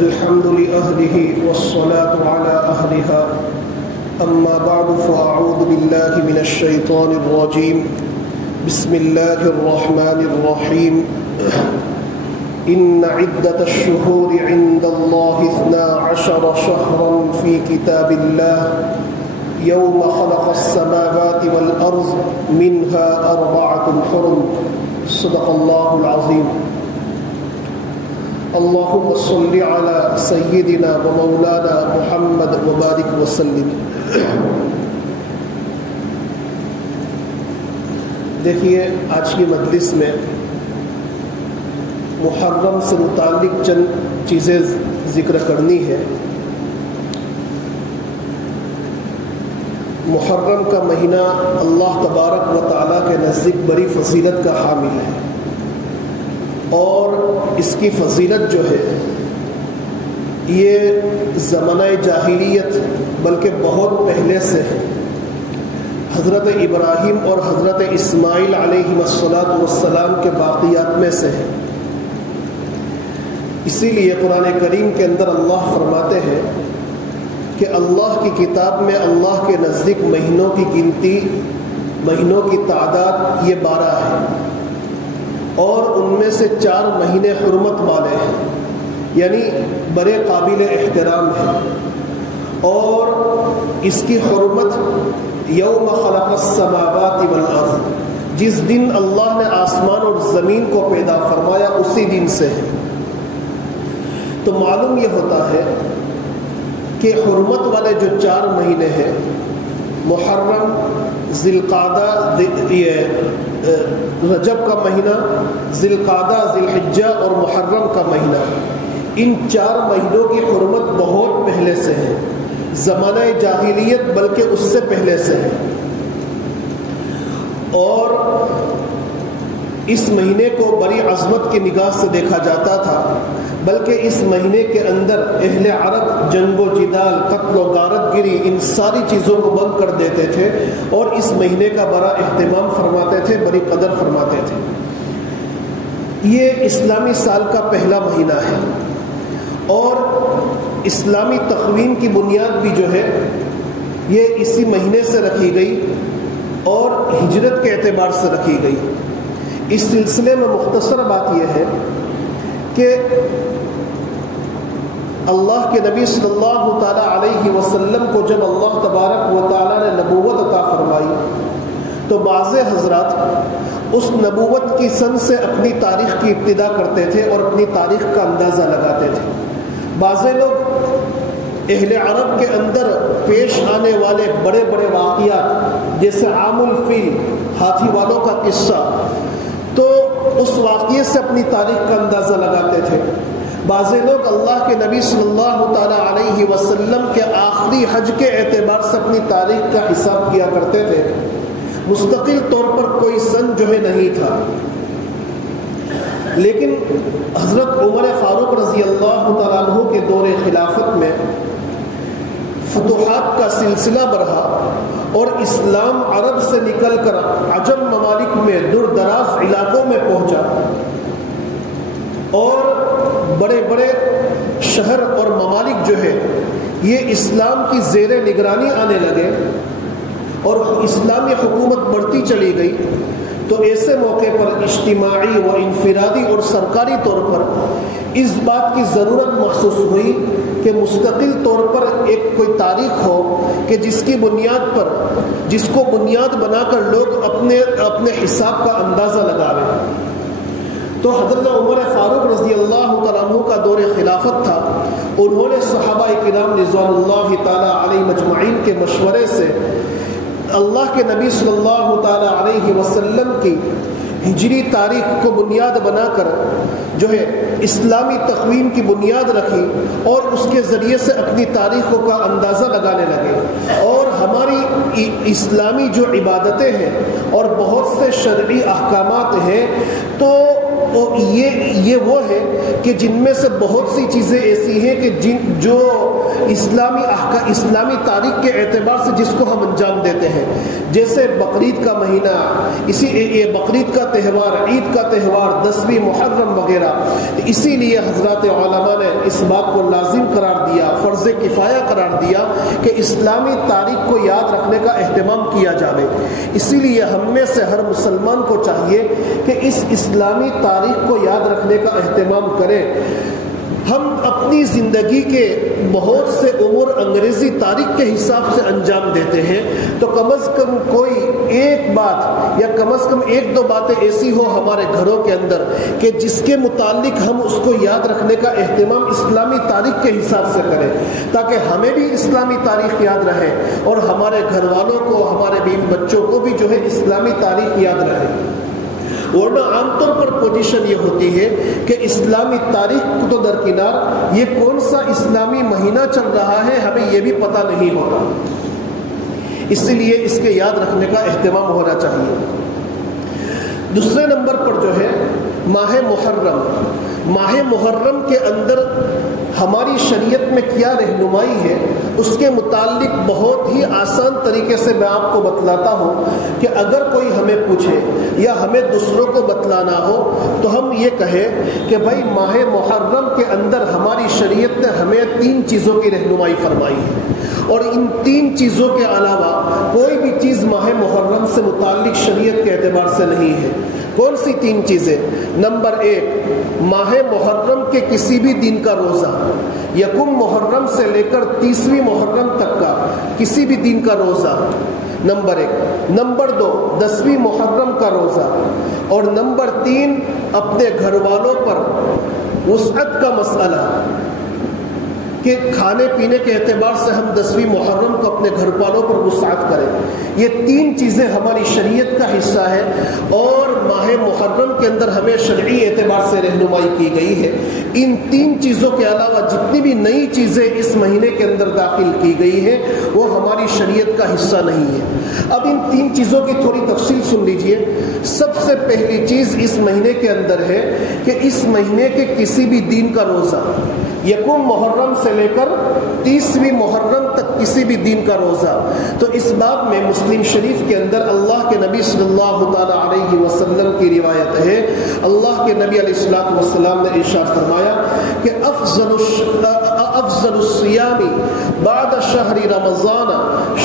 الحمد لأهله والصلاة على أهلها أما بعد فأعوذ بالله من الشيطان الرجيم بسم الله الرحمن الرحيم إن عدة الشهور عند الله 12 شهرا في كتاب الله يوم خلق السماوات والأرض منها 4 حرم صدق الله العظيم اللهم صل على سيدنا ومولانا محمد وبارك وسلم. دیکھیے آج کی مجلس میں محرم سے متعلق چند چیزیں ذکر کرنی ہے. محرم کا مہینہ اللہ تبارک و تعالیٰ کے نزدیک بڑی فضیلت کا حامل ہے اور اس کی فضیلت جو ہے یہ زمانہ جاہلیت بلکہ بہت پہلے سے ہے. حضرت ابراہیم اور حضرت اسماعیل علیہ السلام کے باقیات میں سے ہے. اسی لیے قرآن کریم کے اندر اللہ فرماتے ہیں کہ اللہ کی کتاب میں اللہ کے نزدیک مہینوں کی گنتی، مہینوں کی تعداد یہ 12 ہے اور ان میں سے 4 مہینے حرمت والے ہیں، یعنی بڑے قابل احترام ہیں. اور اس کی حرمت یوم خلق السماوات والارض، جس دن اللہ نے آسمان اور زمین کو پیدا فرمایا اسی دن سے ہے. تو معلوم یہ ہوتا ہے کہ حرمت والے جو 4 مہینے ہیں، محرم، ذی القعدہ، رجب کا مہینہ، ذی القعدہ، ذی الحجہ اور محرم کا مہینہ، ان 4 مہینوں کی حرمت بہت پہلے سے ہے، زمانہ جاہلیت بلکہ اس سے پہلے سے ہے. اور اس مہینے کو بڑی عظمت کی نگاہ سے دیکھا جاتا تھا، بلکہ اس مہینے کے اندر اہل عرب جنگ و جدال، قتل و غارت گری، ان ساری چیزوں کو بند کر دیتے تھے اور اس مہینے کا بڑا اہتمام فرماتے تھے، بڑی قدر فرماتے تھے. یہ اسلامی سال کا پہلا مہینہ ہے اور اسلامی تقویم کی بنیاد بھی جو ہے یہ اسی مہینے سے رکھی گئی اور ہجرت کے اعتبار سے رکھی گئی. اس سلسلے میں مختصر بات یہ ہے کہ اللہ کے نبی صلی اللہ تعالیٰ علیہ وسلم کو جب اللہ تبارک و تعالیٰ نے نبوت عطا فرمائی تو بعض حضرات اس نبوت کی سن سے اپنی تاریخ کی ابتدا کرتے تھے اور اپنی تاریخ کا اندازہ لگاتے تھے. بعض لوگ اہل عرب کے اندر پیش آنے والے بڑے بڑے واقعات جیسے عام الفیل، ہاتھی والوں کا قصہ، تو اس واقعے سے اپنی تاریخ کا اندازہ لگاتے تھے. بعض لوگ اللہ کے نبی صلی اللہ تعالیٰ علیہ وسلم کے آخری حج کے اعتبار سے اپنی تاریخ کا حساب کیا کرتے تھے. مستقل طور پر کوئی سن جو ہے نہیں تھا. لیکن حضرت عمر فاروق رضی اللہ تعالیٰ عنہ کے دور خلافت میں فتوحات کا سلسلہ بڑھا اور اسلام عرب سے نکل کر عجم ممالک میں دور دراز علاقوں میں پہنچا اور بڑے بڑے شہر اور ممالک جو ہے یہ اسلام کی زیر نگرانی آنے لگے اور اسلامی حکومت بڑھتی چلی گئی. تو ایسے موقع پر اجتماعی و انفرادی اور سرکاری طور پر اس بات کی ضرورت محسوس ہوئی کہ مستقل طور پر ایک کوئی تاریخ ہو کہ جس کی بنیاد پر، جس کو بنیاد بنا کر لوگ اپنے حساب کا اندازہ لگاویں. تو حضرت عمر فاروق رضی اللہ تعالیٰ عنہ کا دور خلافت تھا. انہوں نے صحابہ کرام رضوان اللہ تعالیٰ علیہ مجمعین کے مشورے سے اللہ کے نبی صلی اللہ تعالیٰ علیہ وسلم کی ہجری تاریخ کو بنیاد بنا کر جو ہے اسلامی تقویم کی بنیاد رکھی اور اس کے ذریعے سے اپنی تاریخوں کا اندازہ لگانے لگے. اور ہماری اسلامی جو عبادتیں ہیں اور بہت سے شرعی احکامات ہیں تو یہ وہ ہے کہ جن میں سے بہت سی چیزیں ایسی ہیں کہ جو اسلامی تاریخ کے اعتبار سے جس کو ہم انجام دیتے ہیں، جیسے بقرعید کا مہینہ، یہ بقرعید کا تہوار، عید کا تہوار، 10ویں محرم وغیرہ، اسی لیے حضرات علماء نے اس بات کو لازم قرار دیا، فرض کفایہ قرار دیا کہ اسلامی تاریخ کو یاد رکھنے کا اہتمام کیا جائے۔ اسی لیے ہم میں سے ہر مسلمان کو چاہیے کہ اس اسلامی تاریخ کو یاد رکھنے کا اہتمام کریں۔ ہم اپنی زندگی کے بہت سے امور انگریزی تاریخ کے حساب سے انجام دیتے ہیں، تو کم از کم کوئی ایک بات یا کم از کم ایک دو باتیں ایسی ہو ہمارے گھروں کے اندر کہ جس کے متعلق ہم اس کو یاد رکھنے کا اہتمام اسلامی تاریخ کے حساب سے کریں، تاکہ ہمیں بھی اسلامی تاریخ یاد رہے اور ہمارے گھر والوں کو، ہمارے بیوی بچوں کو بھی جو ہے اسلامی تاریخ یاد رہے۔ ورنہ عام طور پر پوزیشن یہ ہوتی ہے کہ اسلامی تاریخ کو تو درکنار، یہ کون سا اسلامی مہینہ چل رہا ہے ہمیں یہ بھی پتہ نہیں ہوتا، اس لیے اس کے یاد رکھنے کا اہتمام ہونا چاہیے۔ دوسرے نمبر پر جو ہے ماہ محرم کے اندر ہماری شریعت میں کیا رہنمائی ہے، اس کے متعلق بہت ہی آسان طریقے سے میں آپ کو بتلاتا ہوں کہ اگر کوئی ہمیں پوچھے یا ہمیں دوسروں کو بتلانا ہو تو ہم یہ کہیں کہ بھائی ماہ محرم کے اندر ہماری شریعت نے ہمیں 3 چیزوں کی رہنمائی فرمائی ہے، اور ان 3 چیزوں کے علاوہ کوئی بھی چیز ماہ محرم سے متعلق شریعت کے اعتبار سے نہیں ہے۔ کون سی 3 چیزیں؟ نمبر 1، ماہ محرم کے کسی بھی دن کا روزہ، یکم محرم سے لے کر 30ویں محرم تک کا کسی بھی دن کا روزہ، نمبر 1۔ نمبر 2، 10ویں محرم کا روزہ، اور نمبر 3، اپنے گھر والوں پر وسعت کا مسئلہ کہ کھانے پینے کے اعتبار سے ہم 10ویں محرم کو اپنے گھر والوں پر وسعت کریں۔ یہ 3 چیزیں ہماری شریعت کا حصہ ہے، اور ماہ محرم کے اندر ہمیں شرعی اعتبار سے رہنمائی کی گئی ہے۔ ان 3 چیزوں کے علاوہ جتنی بھی نئی چیزیں اس مہینے کے اندر داخل کی گئی ہیں وہ ہماری شریعت کا حصہ نہیں ہے۔ اب ان 3 چیزوں کی تھوڑی تفصیل سن لیجئے۔ سب سے پہلی چیز اس مہینے کے اندر ہے کہ اس مہینے کے کسی بھی دن کا روزہ، یکم محرم سے لے کر 30ویں محرم تک کسی بھی دن کا روزہ۔ تو اس باب میں مسلم شریف کے اندر اللہ کے نبی صلی اللہ تعالی علیہ وسلم کی روایت ہے، اللہ کے نبی علیہ الصلوۃ والسلام نے ارشاد فرمایا کہ افضل الصیام بعد شہر رمضان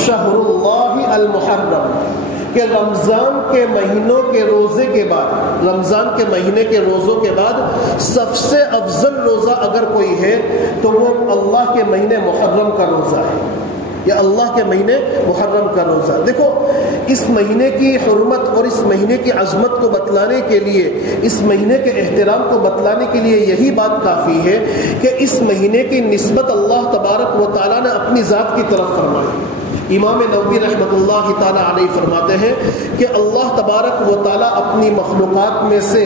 شہر اللہ المحرم، کہ رمضان کے مہینوں کے روزے کے بعد، رمضان کے مہینے کے روزوں کے بعد سب سے افضل روزہ اگر کوئی ہے تو وہ اللہ کے مہینے محرم کا روزہ ہے، یا اللہ کے مہینے محرم کا روزہ۔ دیکھو اس مہینے کی حرمت اور اس مہینے کی عظمت کو بتلانے کے لیے، اس مہینے کے احترام کو بتلانے کے لیے یہی بات کافی ہے کہ اس مہینے کی نسبت اللہ تبارک و تعالیٰ نے اپنی ذات کی طرف فرمائی۔ امام نووی رحمۃ اللہ تعالیٰ علیہ فرماتے ہیں کہ اللہ تبارک و تعالیٰ اپنی مخلوقات میں سے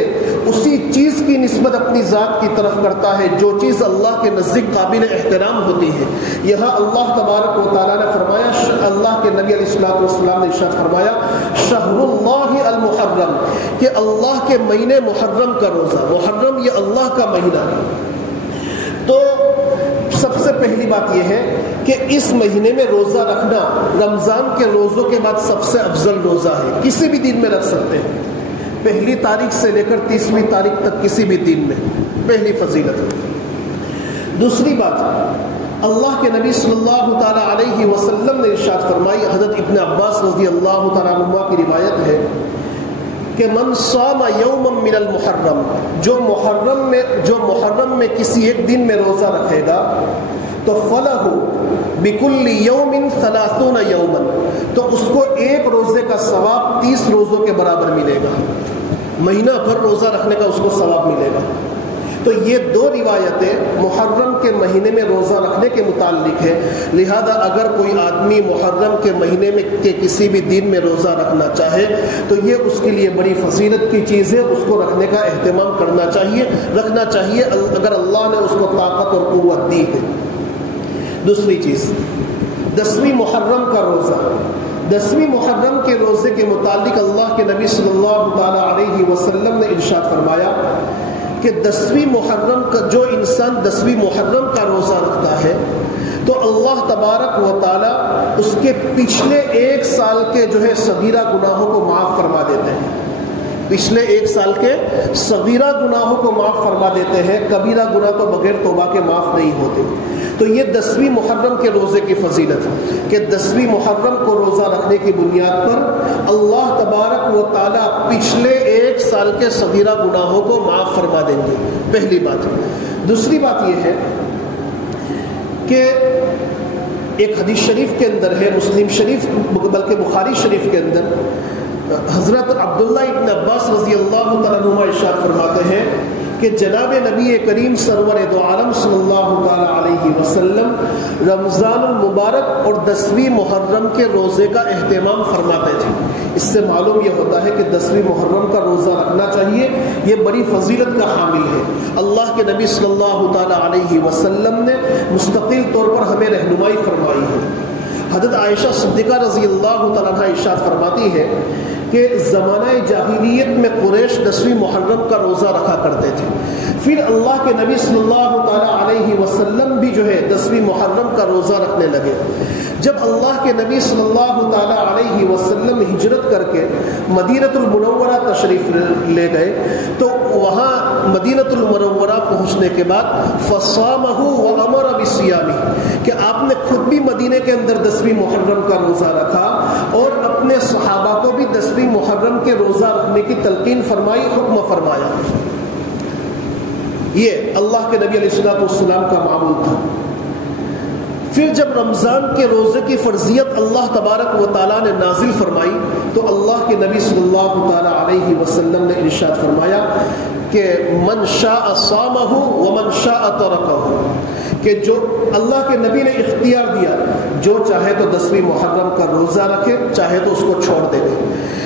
اسی چیز کی نسبت اپنی ذات کی طرف کرتا ہے جو چیز اللہ کے نزدیک قابل احترام ہوتی ہے۔ یہاں اللہ تبارک و تعالیٰ نے فرمایا، اللہ کے نبی علیہ الصلوۃ والسلام نے ارشاد فرمایا شہر اللہ المحرم، کہ اللہ کے مہینے محرم کا روزہ، محرم یہ اللہ کا مہینہ ہے۔ تو سب سے پہلی بات یہ ہے کہ اس مہینے میں روزہ رکھنا رمضان کے روزوں کے بعد سب سے افضل روزہ ہے، کسی بھی دن میں رکھ سکتے ہیں، 1 تاریخ سے لے کر 30ویں تاریخ تک کسی بھی دن میں، پہلی فضیلت ہے۔ دوسری بات، اللہ کے نبی صلی اللہ تعالی علیہ وسلم نے ارشاد فرمائی، حضرت ابن عباس رضی اللہ تعالیٰ عنہ کی روایت ہے کہ من صام یوما من المحرم، جو محرم میں کسی ایک دن میں روزہ رکھے گا تو فلہ بکل یوم 30 یوما، تو اس کو ایک روزے کا ثواب 30 روزوں کے برابر ملے گا، مہینہ بھر روزہ رکھنے کا اس کو ثواب ملے گا۔ تو یہ 2 روایتیں محرم کے مہینے میں روزہ رکھنے کے متعلق ہے، لہذا اگر کوئی آدمی محرم کے مہینے میں کے کسی بھی دن میں روزہ رکھنا چاہے تو یہ اس کے لیے بڑی فضیلت کی چیز ہے، اس کو رکھنے کا اہتمام کرنا چاہیے، رکھنا چاہیے اگر اللہ نے اس کو طاقت اور قوت دی ہے۔ دوسری چیز، 10ویں محرم کا روزہ، 10ویں محرم کے روزے کے متعلق اللہ کے نبی صلی اللہ تعالی علیہ وسلم نے ارشاد فرمایا کہ 10ویں محرم کا جو انسان 10ویں محرم کا روزہ رکھتا ہے تو اللہ تبارک و تعالی اس کے پچھلے 1 سال کے جو ہے صغیرہ گناہوں کو معاف فرما دیتے ہیں. پچھلے 1 سال کے صغیرہ گناہوں کو معاف فرما دیتے ہیں. کبیرہ گناہ تو بغیر توبہ کے معاف نہیں ہوتے. تو یہ 10ویں محرم کے روزے کی فضیلت ہے کہ 10ویں محرم کو روزہ رکھنے کی بنیاد پر اللہ تبارک و تعالیٰ پچھلے 1 سال کے صغیرہ گناہوں کو معاف فرما دیں گے. پہلی بات. دوسری بات یہ ہے کہ ایک حدیث شریف کے اندر ہے، مسلم شریف بلکہ بخاری شریف کے اندر، حضرت عبداللہ ابن عباس رضی اللہ تعالیٰ عنہ ارشاد فرماتے ہیں کہ جناب نبی کریم سرور دو عالم صلی اللہ تعالیٰ علیہ وسلم رمضان المبارک اور 10ویں محرم کے روزے کا اہتمام فرماتے تھے. اس سے معلوم یہ ہوتا ہے کہ 10ویں محرم کا روزہ رکھنا چاہیے، یہ بڑی فضیلت کا حامل ہے. اللہ کے نبی صلی اللہ تعالیٰ علیہ وسلم نے مستقل طور پر ہمیں رہنمائی فرمائی ہے. حضرت عائشہ صدیقہ رضی اللہ تعالیٰ عنہ ارشاد فرماتی ہے کہ زمانہ جاہلیت میں قریش 10ویں محرم کا روزہ رکھا کرتے تھے. پھر اللہ کے نبی صلی اللہ تعالیٰ علیہ وسلم بھی جو ہے 10ویں محرم کا روزہ رکھنے لگے. جب اللہ کے نبی صلی اللہ تعالیٰ علیہ وسلم ہجرت کر کے مدینۃ المنورہ تشریف لے گئے تو وہاں مدینۃ المنورہ پہنچنے کے بعد فصامہ وامر بصیامہ کہ آپ نے خود بھی مدینے کے اندر 10ویں محرم کا روزہ رکھا اور اپنے صحابہ کو بھی 10ویں محرم کے روزہ رکھنے کی تلقین فرمائی، حکم فرمایا. یہ اللہ کے نبی علیہ الصلوۃ والسلام کا معمول تھا. پھر جب رمضان کے روزے کی فرضیت اللہ تبارک و تعالیٰ نے نازل فرمائی تو اللہ کے نبی صلی اللہ تعالیٰ علیہ وسلم نے ارشاد فرمایا کہ من شاء صامہ ومن شاء ترکہ، کہ جو اللہ کے نبی نے اختیار دیا جو چاہے تو 10ویں محرم کا روزہ رکھے، چاہے تو اس کو چھوڑ دے.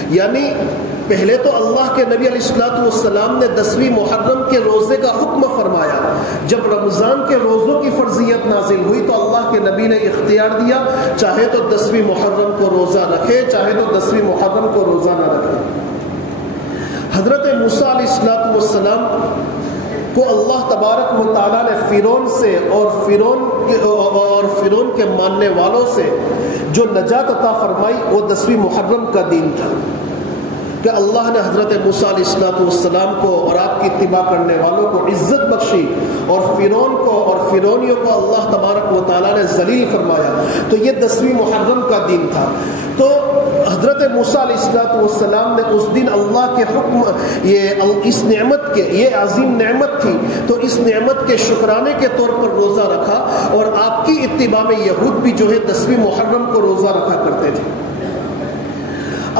یعنی پہلے تو اللہ کے نبی علیہ الصلوۃ والسلام نے 10ویں محرم کے روزے کا حکم فرمایا. جب رمضان کے روزوں کی فرضیت نازل ہوئی تو اللہ کے نبی نے اختیار دیا چاہے تو 10ویں محرم کو روزہ رکھے، چاہے تو 10ویں محرم کو روزہ نہ رکھے. حضرت موسیٰ علیہ السلام کو اللہ تبارک و تعالیٰ نے فرعون سے اور فرعون کے ماننے والوں سے جو نجات عطا فرمائی وہ 10ویں محرم کا دن تھا کہ اللہ نے حضرت موسیٰ علیہ السلام کو اور آپ کی اتباع کرنے والوں کو عزت بخشی اور فرعون کو اور فرعونیوں کو اللہ تبارک و تعالیٰ نے ذلیل فرمایا. تو یہ 10ویں محرم کا دن تھا. تو حضرت موسیٰ علیہ السلام نے اس دن اللہ کے حکم اس نعمت کے یہ عظیم نعمت تھی تو اس نعمت کے شکرانے کے طور پر روزہ رکھا اور آپ کی اتباع میں یہود بھی جو ہے 10ویں محرم کو روزہ رکھا کرتے تھے.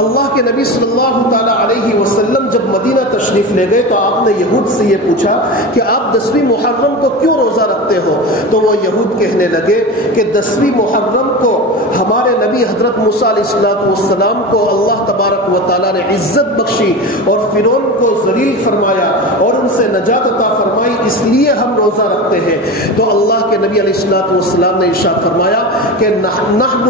اللہ کے نبی صلی اللہ تعالیٰ علیہ وسلم جب مدینہ تشریف لے گئے تو آپ نے یہود سے یہ پوچھا کہ آپ 10ویں محرم کو کیوں روزہ رکھتے ہو؟ تو وہ یہود کہنے لگے کہ 10ویں محرم کو ہمارے نبی حضرت موسیٰ علیہ السلام کو اللہ تبارک و تعالیٰ نے عزت بخشی اور فرعون کو ذلیل فرمایا اور ان سے نجات عطا فرمائی، اس لیے ہم روزہ رکھتے ہیں. تو اللہ کے نبی علیہ السلام نے ارشاد فرمایا کہ نحن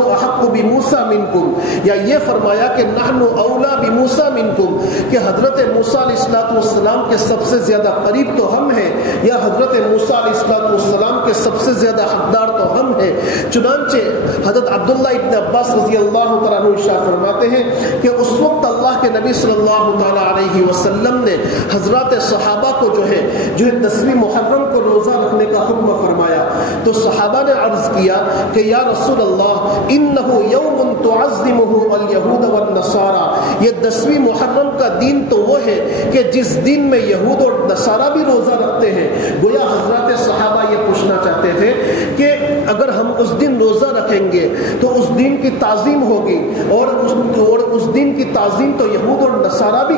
احق بموسیٰ منکم، یا یہ فرمایا کہ نحن اولا بموسیٰ منکم کہ حضرت موسیٰ علیہ السلام کے سب سے زیادہ قریب تو ہم ہیں یا حضرت موسیٰ علیہ السلام کے سب سے زیادہ حقدار تو ہم ہیں. چنانچہ حضرت عبداللہ ابن عباس رضی اللہ تعالیٰ عنہ ارشاد فرماتے ہیں کہ اس وقت اللہ کے نبی صلی اللہ تعالیٰ علیہ وسلم نے حضرات صحابہ کو جو ہے 10ویں محرم کو روزہ رکھنے کا حکم فرمایا. تو صحابہ نے عرض کیا کہ یا رسول اللہ انہو یوم تعظمہ الیہود والنصارى، یہ 10ویں محرم کا دن تو وہ ہے کہ جس دن میں یہود اور نصارہ بھی روزہ رکھتے ہیں. گویا حضرات صحابہ یہ پوچھنا چاہتے تھے کہ اگر ہم اس دن روزہ رکھیں گے تو اس دن کی تعظیم ہوگی اور اس دن کی تعظیم تو یہود اور نصارہ بھی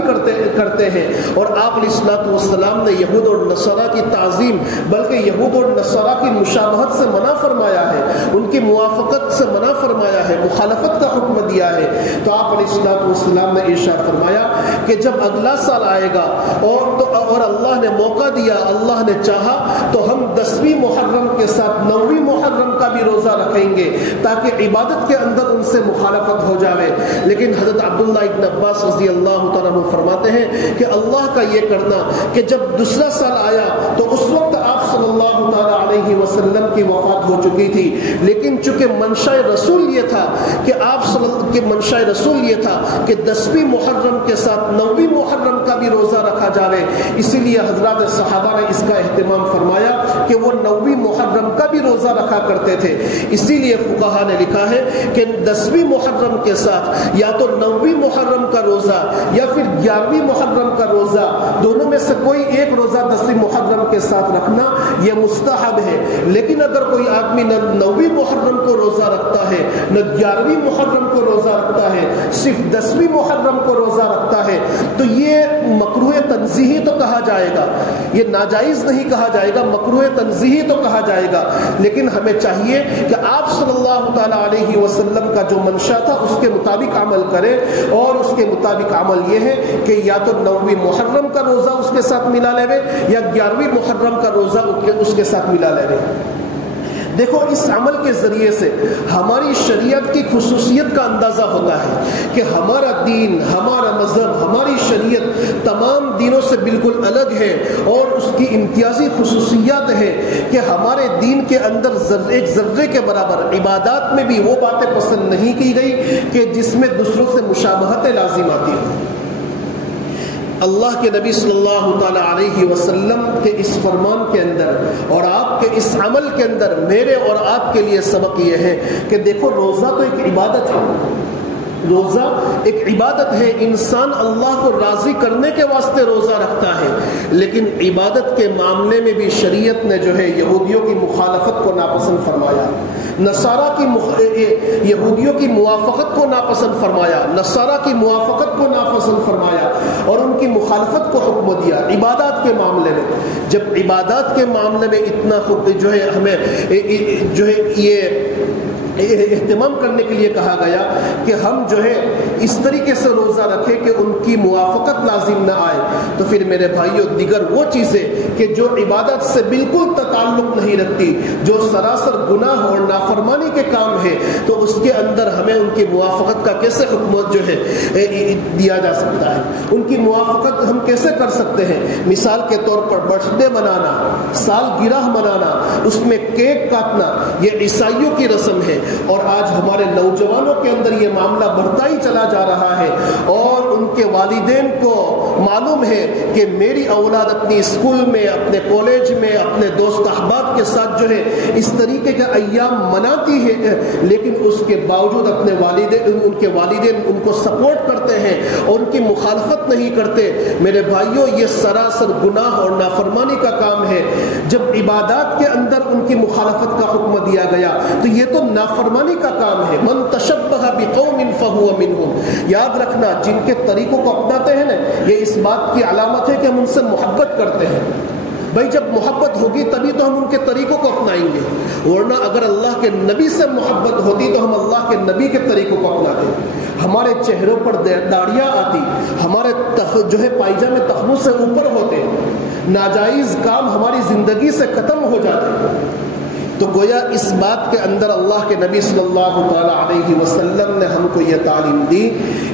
کرتے ہیں اور آپ علیہ السلام نے یہود اور نصارہ کی تعظیم بلکہ یہود اور نصارہ کی مشابہت سے منع فرمایا ہے، ان کی موافقت سے منع فرمایا ہے، مخالفت کا حکم دیا ہے. تو آپ علیہ السلام نے ارشاد فرمایا کہ جب اگلا سال آئے گا اور اللہ نے موقع دیا، اللہ نے چاہا تو ہم 10ویں محرم کے ساتھ 9ویں محرم کا بھی روزہ رکھیں گے تاکہ عبادت کے اندر ان سے مخالفت ہو جائے. لیکن حضرت عبداللہ ابن عباس رضی اللہ تعالیٰ عنہ فرماتے ہیں کہ اللہ کا یہ کرنا کہ جب دوسرا سال آیا تو اس وقت آپ صلی صلی اللہ تعالیٰ علیہ وسلم کی وفات ہو چکی تھی، لیکن چونکہ منشاء رسول یہ تھا کہ منشاء رسول یہ تھا کہ 10ویں محرم کے ساتھ 9ویں محرم کا بھی روزہ رکھا جاوے، اسی لیے حضرات صحابہ نے اس کا اہتمام فرمایا کہ وہ 9ویں محرم کا بھی روزہ رکھا کرتے تھے۔ اسی لیے فقہا نے لکھا ہے کہ 10ویں محرم کے ساتھ یا تو 9ویں محرم کا روزہ یا پھر 11ویں محرم کا روزہ، دونوں میں سے کوئی ایک روزہ 10ویں محرم کے ساتھ رکھنا یہ مستحب ہے۔ لیکن اگر کوئی آدمی نہ 9ویں محرم کو روزہ رکھتا ہے نہ 11ویں محرم کو روزہ رکھتا ہے، صرف 10ویں محرم کو روزہ رکھتا ہے، تو یہ مکروہ تنزیہی تو کہا جائے گا، یہ ناجائز نہیں کہا جائے گا، مکروہ تنزیہی تو کہا جائے گا۔ لیکن ہمیں چاہیے کہ آپ صلی اللہ تعالیٰ علیہ وسلم کا جو منشا تھا اس کے مطابق عمل کریں، اور اس کے مطابق عمل یہ ہے کہ یا تو 9ویں محرم کا روزہ اس کے ساتھ ملا لے یا 11ویں محرم کا روزہ اس کے ساتھ ملا لے۔ دیکھو اس عمل کے ذریعے سے ہماری شریعت کی خصوصیت کا اندازہ ہوتا ہے کہ ہمارا دین، ہمارا مذہب، ہماری شریعت تمام دینوں سے بالکل الگ ہے، اور اس کی امتیازی خصوصیات ہے کہ ہمارے دین کے اندر ایک ذرے کے برابر عبادات میں بھی وہ باتیں پسند نہیں کی گئی کہ جس میں دوسروں سے مشابہتیں لازم آتی ہیں۔ اللہ کے نبی صلی اللہ تعالیٰ علیہ وسلم کے اس فرمان کے اندر اور آپ کے اس عمل کے اندر میرے اور آپ کے لیے سبق یہ ہے کہ دیکھو روزہ تو ایک عبادت ہے، روزہ ایک عبادت ہے، انسان اللہ کو راضی کرنے کے واسطے روزہ رکھتا ہے، لیکن عبادت کے معاملے میں بھی شریعت نے جو ہے یہودیوں کی مخالفت کو ناپسند فرمایا، نصارہ کی یہودیوں کی موافقت کو ناپسند فرمایا، نصارہ کی موافقت کو ناپسند فرمایا اور ان کی مخالفت کو حکم دیا عبادات کے معاملے میں۔ جب عبادات کے معاملے میں اتنا جو ہے ہمیں جو ہے یہ اہتمام کرنے کے لیے کہا گیا کہ ہم جو ہے اس طریقے سے روزہ رکھیں کہ ان کی موافقت لازم نہ آئے، تو پھر میرے بھائیوں دیگر وہ چیزیں کہ جو عبادت سے بالکل تعلق نہیں رکھتی، جو سراسر گناہ اور نافرمانی کے کام ہے، تو اس کے اندر ہمیں ان کی موافقت کا کیسے حکم جو ہے دیا جا سکتا ہے، ان کی موافقت ہم کیسے کر سکتے ہیں؟ مثال کے طور پر برتھ ڈے منانا، سالگرہ منانا، اس میں کیک کاٹنا، یہ عیسائیوں کی رسم ہے، اور آج ہمارے نوجوانوں کے اندر یہ معاملہ بڑھتا ہی چلا جا رہا ہے، اور ان کے والدین کو معلوم ہے کہ میری اولاد اپنی اسکول میں، اپنے کالج میں، اپنے دوست احباب کے ساتھ جو ہے اس طریقے کا ایام مناتی ہے، لیکن اس کے باوجود اپنے ان کے والدین ان کو سپورٹ کرتے ہیں اور ان کی مخالفت نہیں کرتے۔ میرے بھائیوں یہ سراسر گناہ اور نافرمانی کا کام ہے۔ جب عبادات کے اندر ان کی مخالفت کا حکم دیا گیا تو یہ تو نافرمانی کا کام ہے۔ من تشبہ بقوم فہو منہم، یاد رکھنا جن کے طریقوں کو اپناتے ہیں نا، یہ اس بات کی علامت ہے کہ ہم ان سے محبت کرتے ہیں۔ بھائی جب محبت ہوگی تبھی تو ہم ان کے طریقوں کو اپنائیں گے، ورنہ اگر اللہ کے نبی سے محبت ہوتی تو ہم اللہ کے نبی کے طریقوں کو اپناتے۔ ہمارے چہروں پر داڑیاں آتی، ہمارے جو ہے پائجامے تخنوں سے اوپر ہوتے، ناجائز کام ہماری زندگی سے ختم ہو جاتے۔ تو گویا اس بات کے اندر اللہ کے نبی صلی اللہ تعالیٰ علیہ وسلم نے ہم کو یہ تعلیم دی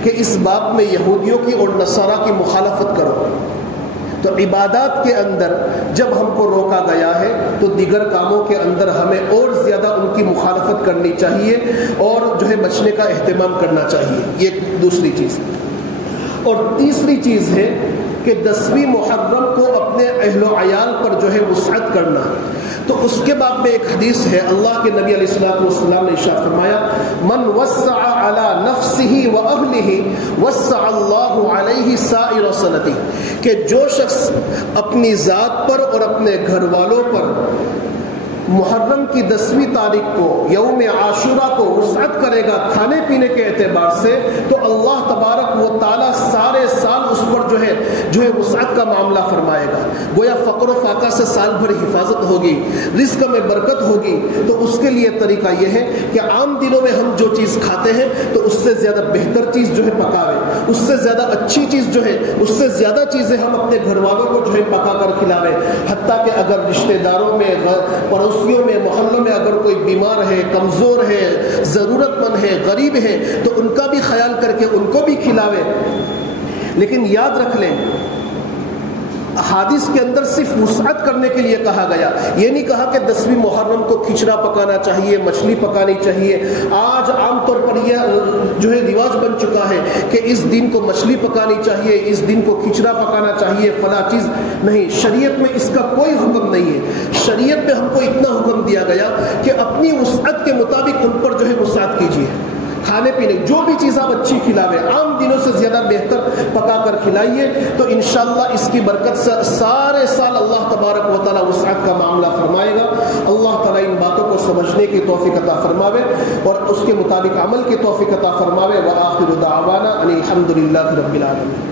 کہ اس بات میں یہودیوں کی اور نصارہ کی مخالفت کرو۔ تو عبادات کے اندر جب ہم کو روکا گیا ہے تو دیگر کاموں کے اندر ہمیں اور زیادہ ان کی مخالفت کرنی چاہیے اور جو ہے بچنے کا اہتمام کرنا چاہیے۔ یہ دوسری چیز۔ اور تیسری چیز ہے کہ 10ویں محرم کو اپنے اہل و عیال پر جو ہے وسعت کرنا۔ تو اس کے باب میں ایک حدیث ہے، اللہ کے نبی علیہ الصلوۃ والسلام نے ارشاد فرمایا، من وسع علی نفسه واهله وسع اللہ علیہ سائر سنته، کہ جو شخص اپنی ذات پر اور اپنے گھر والوں پر محرم کی 10ویں تاریخ کو یوم عاشورہ کو وسعت کرے گا کھانے پینے کے اعتبار سے، تو اللہ تبارک و تعالیٰ سارے سال اس پر جو ہے وسعت کا معاملہ فرمائے گا۔ گویا فقر و فاقہ سے سال بھر حفاظت ہوگی، رزق میں برکت ہوگی۔ تو اس کے لیے طریقہ یہ ہے کہ عام دنوں میں ہم جو چیز کھاتے ہیں تو اس سے زیادہ بہتر چیز جو ہے پکاوے، اس سے زیادہ اچھی چیز جو ہے، اس سے زیادہ چیزیں ہم اپنے گھر والوں کو جو ہے پکا کر کھلاوے، حتیٰ کہ اگر رشتہ داروں میں، پڑوسیوں میں، محلوں میں اگر کوئی بیمار ہے، کمزور ہے، ضرورت مند ہے، غریب ہے، تو ان کا بھی خیال کر کے ان کو بھی کھلاوے۔ لیکن یاد رکھ لیں احادیث کے اندر صرف وسعت کرنے کے لیے کہا گیا. یہ نہیں کہا کہ 10ویں محرم کو کھچڑا پکانا چاہیے, مچھلی پکانی چاہیے. آج عام طور پر یہ جو ہے رواج بن چکا ہے کہ اس دن کو مچھلی پکانی چاہیے, اس دن کو کھچڑا پکانا چاہیے, فلاں چیز نہیں. شریعت میں اس کا کوئی حکم نہیں ہے. شریعت میں ہم کو اتنا حکم دیا گیا کہ اپنی وسعت کے مطابق ان پر جو ہے وسعت کیجیے. کھانے پینے جو بھی چیز آپ اچھی کھلاوے, عام دنوں سے زیادہ بہتر پکا کر کھلائیے, تو انشاءاللہ اس کی برکت سے سارے سال اللہ تبارک و تعالی وسعت کا معاملہ فرمائے گا. اللہ تعالی ان باتوں کو سمجھنے کی توفیق عطا فرماوے اور اس کے مطابق عمل کی توفیق عطا فرماوے. وآخر دعوانا ان الحمد للہ رب العالمین.